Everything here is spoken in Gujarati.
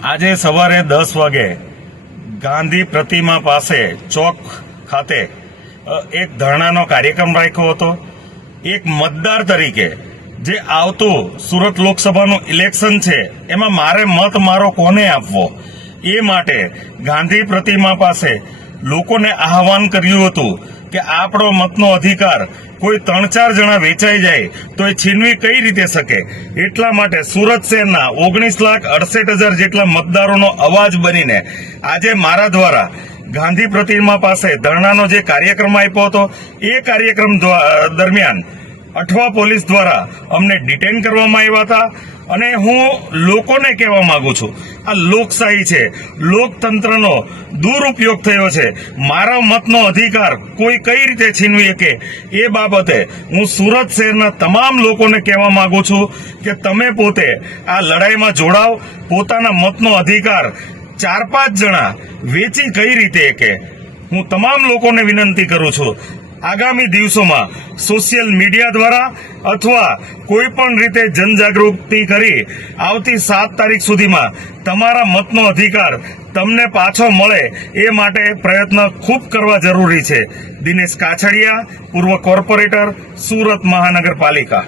આજે સવારે 10 વાગે ગાંધી પ્રતિમા પાસે ચોક ખાતે એક ધરણાનો કાર્યક્રમ રાખ્યો હતો। એક મતદાર તરીકે જે આવતું સુરત લોકસભાનું ઇલેક્શન છે એમાં મારે મત મારો કોને આપવો એ માટે ગાંધી પ્રતિમા પાસે લોકોને આહવાન કર્યું હતું કે આપણો મતનો અધિકાર કોઈ 3-4 જણા વેચાઈ જાય તો એ છીનવી કઈ રીતે શકે। એટલા માટે સુરત શહેરના 19,68,000 જેટલા મતદારોનો અવાજ બનીને આજે મારા દ્વારા ગાંધી પ્રતિમા પાસે ધરણાનો જે કાર્યક્રમ આપ્યો હતો એ કાર્યક્રમ દરમિયાન અઠવા પોલીસ દ્વારા અમને ડિટેન કરવામાં આવ્યા હતા। અને હું લોકોને કહેવા માંગુ છું, આ લોકશાહી છે, લોકતંત્રનો દુરુપયોગ થયો છે। મારા મતનો અધિકાર કોઈ કઈ રીતે છીનવી શકે એ બાબતે હું સુરત શહેરના તમામ લોકોને કહેવા માંગુ છું કે તમે પોતે આ લડાઈમાં જોડાવ। પોતાના મતનો અધિકાર 4-5 જણા વેચી કઈ રીતે કે હું તમામ લોકોને વિનંતી કરું છું આગામી દિવસોમાં સોશિયલ મીડિયા દ્વારા અથવા કોઈ પણ રીતે જનજાગૃતિ કરી આવતી 7 તારીખ સુધીમાં તમારા મતનો અધિકાર તમને પાછો મળે એ માટે પ્રયત્ન ખૂબ કરવા જરૂરી છે। દિનેશ કાછડિયા, પૂર્વ કોર્પોરેટર, સુરત મહાનગરપાલિકા।